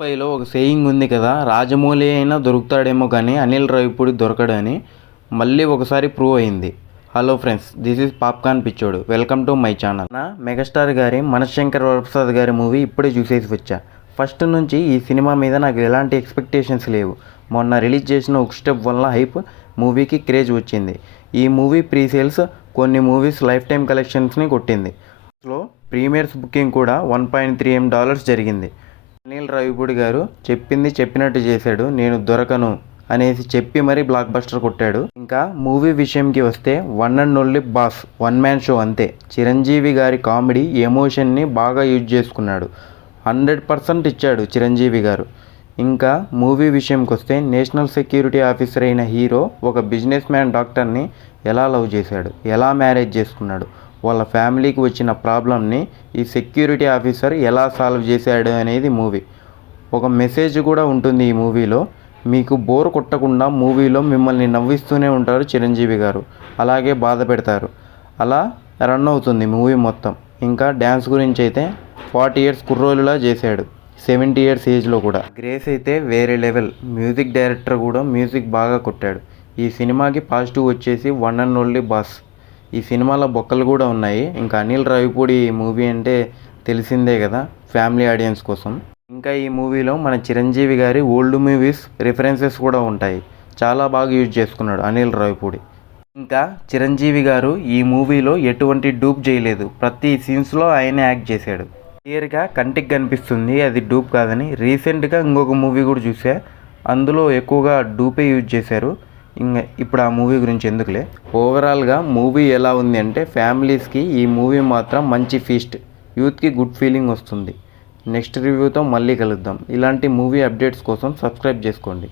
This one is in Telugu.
ఫైవ్లో ఒక సేయింగ్ ఉంది కదా, రాజమౌళి అయినా దొరుకుతాడేమో కానీ అనిల్ రావిపూడి దొరకడని మళ్ళీ ఒకసారి ప్రూవ్ అయింది. Hello friends, this is popcorn పిచ్చోడు. Welcome to my channel. నా మెగాస్టార్ గారి మనశంకర్ వరప్రసాద్ గారి మూవీ ఇప్పుడే చూసేసి వచ్చా. ఫస్ట్ నుంచి ఈ సినిమా మీద నాకు ఎలాంటి ఎక్స్పెక్టేషన్స్ లేవు. మొన్న రిలీజ్ చేసిన ఒక స్టెప్ వల్ల హైప్ మూవీకి క్రేజ్ వచ్చింది. ఈ మూవీ ప్రీ సేల్స్ కొన్ని మూవీస్ లైఫ్ టైం కలెక్షన్స్ని కొట్టింది. లో ప్రీమియర్స్ బుకింగ్ కూడా $1.3 జరిగింది. అనిల్ రావిపూడి గారు చెప్పింది చెప్పినట్టు చేశాడు. నేను దొరకను అనేసి చెప్పి మరీ బ్లాక్ బస్టర్ కొట్టాడు. ఇంకా మూవీ విషయంకి వస్తే one and only boss, one man show అంతే. చిరంజీవి గారి కామెడీ ఎమోషన్ని బాగా యూజ్ చేసుకున్నాడు. 100% ఇచ్చాడు చిరంజీవి గారు. ఇంకా మూవీ విషయంకి వస్తే నేషనల్ సెక్యూరిటీ ఆఫీసర్ అయిన హీరో ఒక బిజినెస్ మ్యాన్ డాక్టర్ని ఎలా లవ్ చేశాడు, ఎలా మ్యారేజ్ చేసుకున్నాడు, వాళ్ళ ఫ్యామిలీకి వచ్చిన ప్రాబ్లమ్ని ఈ సెక్యూరిటీ ఆఫీసర్ ఎలా సాల్వ్ చేశాడు అనేది మూవీ. ఒక మెసేజ్ కూడా ఉంటుంది ఈ మూవీలో. మీకు బోర్ కొట్టకుండా మూవీలో మిమ్మల్ని నవ్విస్తూనే ఉంటారు చిరంజీవి గారు, అలాగే బాధ పెడతారు. అలా రన్ అవుతుంది మూవీ మొత్తం. ఇంకా డ్యాన్స్ గురించి అయితే 40 years కుర్రోలులా చేశాడు, 70 years ఏజ్లో కూడా. గ్రేస్ అయితే వేరే లెవెల్. మ్యూజిక్ డైరెక్టర్ కూడా మ్యూజిక్ బాగా కొట్టాడు. ఈ సినిమాకి పాజిటివ్ వచ్చేసి వన్ అండ్ ఓన్లీ బాస్. ఈ సినిమాలో బొక్కలు కూడా ఉన్నాయి. ఇంకా అనిల్ రావిపూడి మూవీ అంటే తెలిసిందే కదా ఫ్యామిలీ ఆడియన్స్ కోసం. ఇంకా ఈ మూవీలో మన చిరంజీవి గారి ఓల్డ్ మూవీస్ రిఫరెన్సెస్ కూడా ఉంటాయి. చాలా బాగా యూజ్ చేసుకున్నాడు అనిల్ రావిపూడి. ఇంకా చిరంజీవి గారు ఈ మూవీలో ఎటువంటి డూప్ చేయలేదు. ప్రతి సీన్స్లో ఆయనే యాక్ట్ చేశాడు. క్లియర్గా కంటికి కనిపిస్తుంది అది డూప్ కాదని. రీసెంట్గా ఇంకొక మూవీ కూడా చూసా, అందులో ఎక్కువగా డూపే యూజ్ చేశారు. ఇంకా ఇప్పుడు ఆ మూవీ గురించి ఎందుకులే. ఓవరాల్గా మూవీ ఎలా ఉంది అంటే ఫ్యామిలీస్కి ఈ మూవీ మాత్రం మంచి ఫీస్ట్, యూత్కి గుడ్ ఫీలింగ్ వస్తుంది. నెక్స్ట్ రివ్యూతో మళ్ళీ కలుద్దాం. ఇలాంటి మూవీ అప్డేట్స్ కోసం సబ్స్క్రైబ్ చేసుకోండి.